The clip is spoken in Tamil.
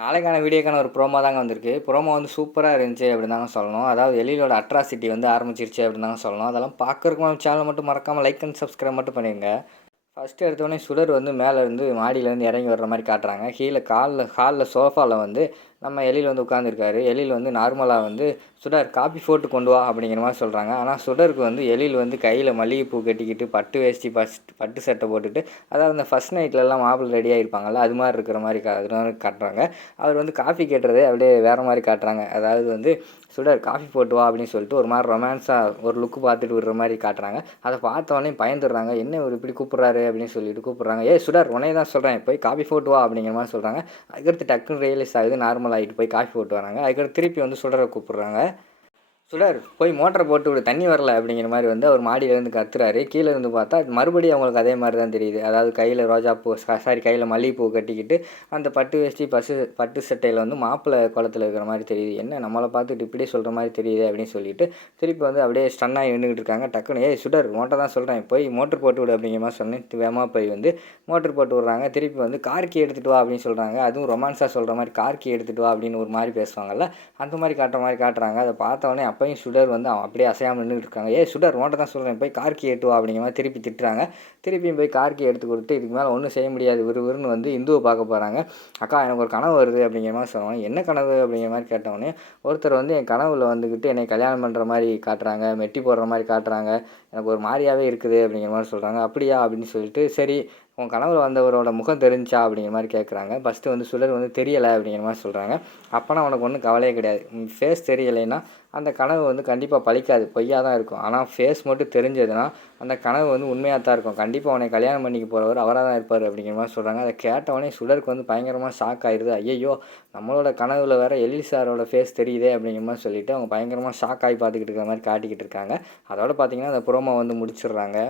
நாளைக்கான வீடியோக்கான ஒரு ப்ரோமோ தாங்க வந்திருக்கு. ப்ரோமோ வந்து சூப்பராக இருந்துச்சு அப்படின்னு தாங்க சொல்லணும். அதாவது எலியோட அட்ராசிட்டி வந்து ஆரம்பிச்சிருச்சு அப்படின்னு தாங்க சொல்லணும். அதெல்லாம் பார்க்குறக்கு நம்ம சேனல் மட்டும் மறக்காமல் லைக் அண்ட் சப்ஸ்கிரைப் மட்டும் பண்ணிடுங்க ஃபஸ்ட்டு எடுத்தோடனே சுடர் வந்து மேலே இருந்து மாடியிலேருந்து இறங்கி வர்ற மாதிரி காட்டுறாங்க. கீழே காலில் ஹாலில் சோஃபாவில் வந்து நம்ம எழில் வந்து உட்காந்துருக்காரு எழில் வந்து நார்மலாக வந்து சுடர் காப்பி போட்டு கொண்டு வா அப்படிங்கிற மாதிரி சொல்கிறாங்க ஆனால் சுடருக்கு வந்து எழில் வந்து கையில் மல்லிகைப்பூ கட்டிக்கிட்டு பட்டு வேஷ்டி ஃபஸ்ட் பட்டு சட்டை போட்டுட்டு அதாவது அந்த ஃபஸ்ட் நைட்லலாம் மாப்பிள்ளை ரெடியாக இருப்பாங்கல்ல அது மாதிரி இருக்கிற மாதிரி கா அது மாதிரி காட்டுறாங்க. அவர் வந்து காஃபி கேட்டுறதே அப்படியே வேறு மாதிரி காட்டுறாங்க. அதாவது வந்து சுடர் காஃபி போட்டு வா அப்படின்னு சொல்லிட்டு ஒரு மாதிரி ரொமான்ஸாக ஒரு லுக்கு பார்த்துட்டு விடுற மாதிரி காட்டுறாங்க. அதை பார்த்தவொடனே பயந்துடுறாங்க. என்ன இவர் இப்படி கூப்பிட்றாரு? அப்படின்னு சொல்லிட்டு கூப்பிட்றாங்க. ஏ சுடர் உடனே தான் சொல்கிறேன் போய் காஃபி போட்டு வா அப்படிங்கிற மாதிரி சொல்கிறாங்க அதுக்கடுத்து டக்குன்னு ரியலைஸ் ஆகுது நார்மல் ஆகிட்டு போய் காஃபி போட்டு வராங்க. அதுக்கடுத்து திருப்பி வந்து சுடரை கூப்பிட்றாங்க. சுடர் போய் மோட்டரை போட்டு விடு தண்ணி வரல அப்படிங்கிற மாதிரி வந்து அவர் மாடியிலேருந்து கத்துறாரு. கீழே இருந்து பார்த்தா மறுபடியும் அவங்களுக்கு அதே மாதிரி தான் தெரியுது. அதாவது கையில் ரோஜாப்பூ சாரி கையில் மல்லிகைப்பூ கட்டிக்கிட்டு அந்த பட்டு வேஷ்டி பசு பட்டு சட்டையில் வந்து மாப்பிள்ளை குளத்தில் இருக்கிற மாதிரி தெரியுது. என்ன நம்மளை பார்த்துட்டு இப்படியே சொல்கிற மாதிரி தெரியுது அப்படின்னு சொல்லிட்டு திருப்பி வந்து அப்படியே ஸ்டன்னாகி நின்றுக்கிட்டு இருக்காங்க. டக்குன்னு ஏய் சுடர் மோட்டர் தான் சொல்கிறேன் போய் மோட்டர் போட்டு விடு அப்படிங்கிற மாதிரி சொன்னேன். வேகமாக போய் வந்து மோட்டர் போட்டு விட்றாங்க. திருப்பி வந்து கார்க்கி எடுத்துகிட்டு வா அப்படின்னு சொல்கிறாங்க அதுவும் ரொமான்ஸாக சொல்கிற மாதிரி கார்க்கி எடுத்துகிட்டு வா அப்படின்னு ஒரு மாதிரி பேசுவாங்கல்ல அந்த மாதிரி காட்டுற மாதிரி காட்டுறாங்க. அதை பார்த்தோன்னே அப்பையும் சுடர் வந்து அவன் அப்படியே அசையாமல் நின்றுட்டு இருக்காங்க. ஏ சுடர் ஓட்ட தான் சொல்கிறேன் போய் கார்கி எட்டுவா அப்படிங்கிற மாதிரி திருப்பி திட்டுறாங்க. திருப்பியும் போய் கார்கி எடுத்து கொடுத்து இதுக்கு மேலே ஒன்றும் செய்ய முடியாது. விறுவிறுன்னு வந்து இந்துவை பார்க்க போகிறாங்க அக்கா எனக்கு ஒரு கனவு வருது அப்படிங்கிற மாதிரி சொல்லுவாங்க. என்ன கனவு? அப்படிங்கிற மாதிரி கேட்டவொடனே ஒருத்தர் வந்து என் கனவுல வந்துக்கிட்டு என்னை கல்யாணம் பண்ணுற மாதிரி காட்டுறாங்க. மெட்டி போடுற மாதிரி காட்டுறாங்க. எனக்கு ஒரு மாதிரியாவே இருக்குது அப்படிங்கிற மாதிரி சொல்கிறாங்க அப்படியா? அப்படின்னு சொல்லிட்டு சரி உன் கனவில் வந்தவரோட முகம் தெரிஞ்சா அப்படிங்கிற மாதிரி கேட்குறாங்க ஃபஸ்ட்டு வந்து சுடர் வந்து தெரியலை அப்படிங்கிற மாதிரி சொல்கிறாங்க அப்போனா உனக்கு ஒன்றும் கவலையே கிடையாது. ஃபேஸ் தெரியலைன்னா அந்த கனவு வந்து கண்டிப்பாக பழிக்காது. பொய்யாக தான் இருக்கும். ஆனால் ஃபேஸ் மட்டும் தெரிஞ்சதுன்னா அந்த கனவு வந்து உண்மையாக தான் இருக்கும். கண்டிப்பாக உனக்கு கல்யாணம் பண்ணிக்க போகிறவர் அவராக தான் இருப்பார் அப்படிங்கிற மாதிரி சொல்கிறாங்க அதை கேட்டவொடனே சுடருக்கு வந்து பயங்கரமாக ஷாக் ஆயிடுது ஐயோ நம்மளோட கனவில் வேறு எழில் சாரோட ஃபேஸ் தெரியுதே அப்படிங்கிற மாதிரி சொல்லிவிட்டு அவங்க பயங்கரமாக ஷாக் ஆகி பார்த்துக்கிட்டு இருக்கிற மாதிரி காட்டிக்கிட்டு இருக்காங்க. அதோட பார்த்தீங்கன்னா அந்த புரோமா வந்து முடிச்சிடுறாங்க.